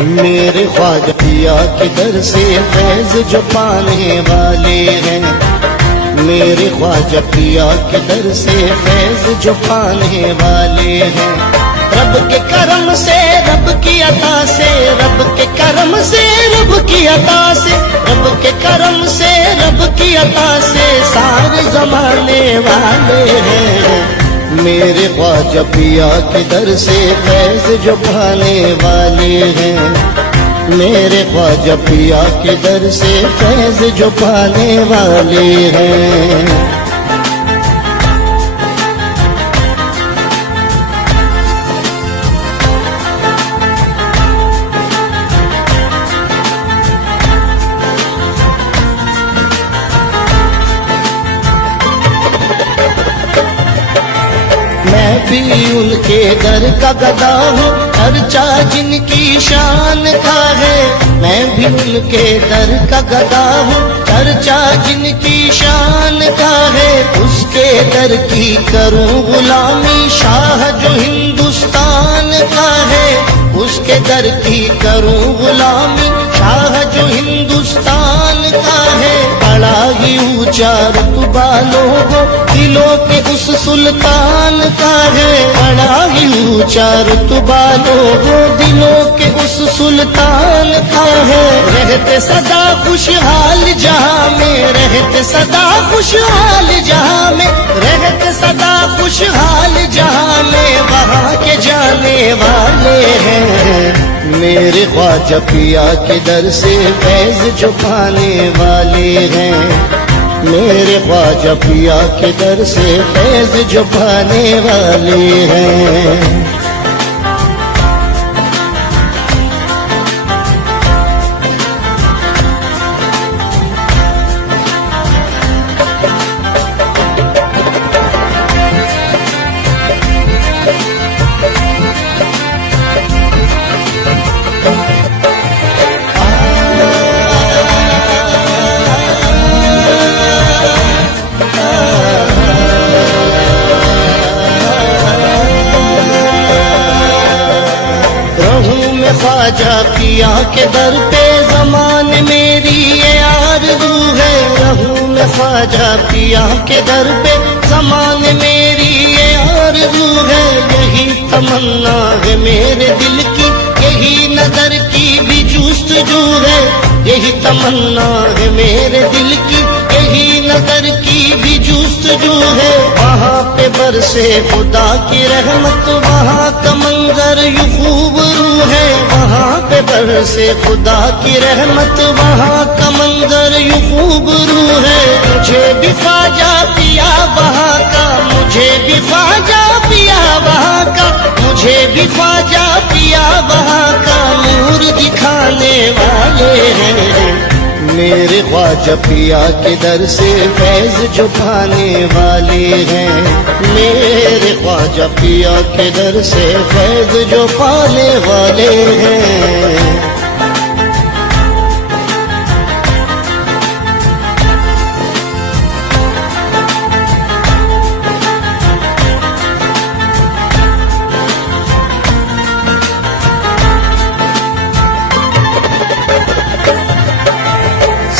मेरे ख्वाजा पिया के दर से फैज जो पाने वाले हैं, मेरे ख्वाजा पिया के दर से फैज जो पाने वाले हैं। रब के करम से, रब की अता से, रब के करम से, रब की अता से, रब के करम से, रब की अता से सारे जमाने वाले हैं। मेरे ख्वाजा पिया के दर से फैज जो पाने वाले हैं, मेरे ख्वाजा पिया के दर से फैज जो पाने वाले हैं। मैं भी उनके दर का गदा हूँ, चर्चा जिनकी शान का है। मैं भी उनके दर का गदा हूँ, चर्चा जिनकी शान का है। उसके दर की करूँ गुलामी, शाह जो हिंदुस्तान का है। उसके दर की करूँ गुलामी, शाह जो हिंदुस्तान का है। बड़ा ही ऊंचा रुतबा लोगों दिलों के उस सुल्तान का है। बड़ा ही ऊंचा रुतबा लोगों दिलों के उस सुल्तान का है। रहते सदा खुशहाल जहां में, रहते सदा खुशहाल जहां में, रहते सदा खुशहाल जहां में, वहां के जाने वाले हैं। मेरे ख्वाजा पिया के दर से फैज जो पाने वाले हैं, मेरे ख्वाजा पिया के दर से फैज जो पाने वाले हैं। ख्वाजा पिया के दर पे ज़मान मेरी ये आरज़ू है। रहूं मैं ख्वाजा पिया के दर पे ज़मान मेरी ये आरज़ू है। यही तमन्ना है मेरे दिल की, यही नजर की भी जुस्तजू है। यही तमन्ना है मेरे दिल की, यही नजर की भी जुस्तजू है। वहाँ पे बरसे खुदा की रहमत, वहाँ का मंजर यूं खूबरू है। वहाँ पे बरसे खुदा की रहमत, वहाँ का मंजर यूं खूबरू है। मुझे भी ख्वाजा पिया वहाँ का, मुझे भी ख्वाजा पिया वहाँ का, मुझे भी ख्वाजा पिया वहाँ का नूर दिखाने वाले हैं। मेरे ख्वाजा पिया के दर से फैज जो पाने वाले हैं, मेरे ख्वाजा पिया के दर से फैज जो पाने वाले हैं।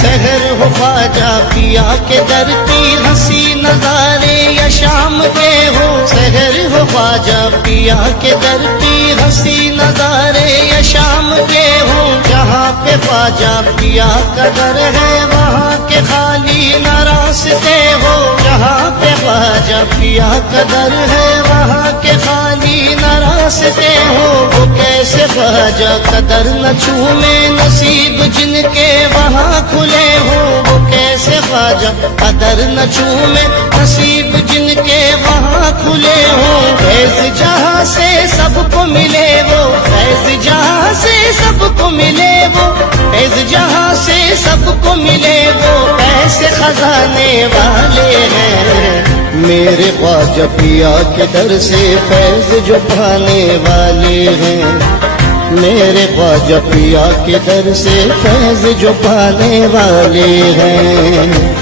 शहर हो ख्वाजा पिया के दर की हंसी नजारे या शाम के हो। शहर हो ख्वाजा पिया के दर की हंसी नजारे या शाम के हो। जहाँ पे ख्वाजा पिया का दर है, वहाँ के खाली न रास्ते हो। जहाँ पे ख्वाजा पिया का दर है, वहाँ के खाली न रास्ते हो। वो कैसे ख्वाजा का दर न छूमे, नसीब जिनके वहाँ खुले हो। वो कैसे ख्वाजा का दर न छूमे, नसीब जिनके वहाँ खुले हो। फैज जहाँ से सबको मिले वो, फैज जहाँ से सबको मिले वो, फैज जहाँ से सबको मिले वो, ऐसे खजाने वाले हैं। मेरे ख्वाजा पिया के दर से फैज जो पाने वाले हैं, मेरे ख्वाजा पिया के दर से फैज जो पाने वाले हैं।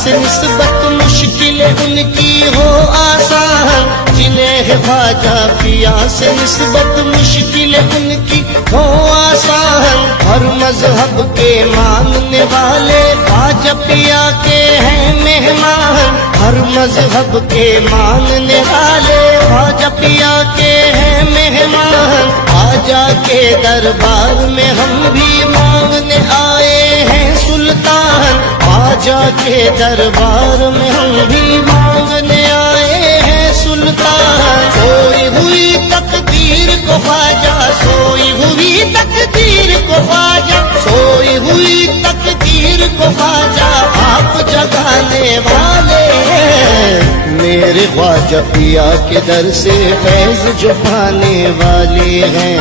से निस्बत मुश्किल उनकी हो आसान, जिन्हें है ख्वाजा पिया से निस्बत मुश्किल उनकी हो आसान। हर मजहब के मानने वाले ख्वाजा पिया के हैं मेहमान, हर मजहब के मानने वाले ख्वाजा पिया के हैं मेहमान। ख्वाजा के दरबार में हम भी मांगने आए हैं सुल्तान, ख्वाजा के दरबार में हम भी मांगने आए हैं सुल्तान। सोई हुई तकदीर को ख्वाजा, सोई हुई तकदीर को ख्वाजा, सोई हुई तकदीर को ख्वाजा आप जगाने वाले हैं। मेरे ख्वाजा पिया के दर से फैज जो पाने वाले हैं,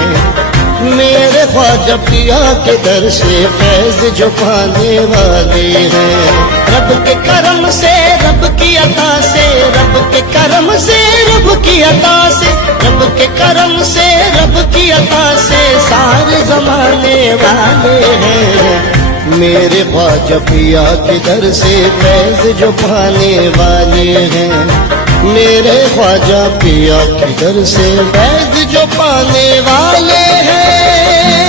मेरे ख्वाजा पिया के दर से फैज जो पाने वाले हैं। रब के करम से, रब की अता से, रब के करम से, रब की अता से, रब के करम से, रब की अता से सारे जमाने वाले हैं। मेरे ख्वाजा पिया के दर से फैज जो पाने वाले हैं, मेरे ख्वाजा पिया के दर से फैज जो पाने वाले हैं।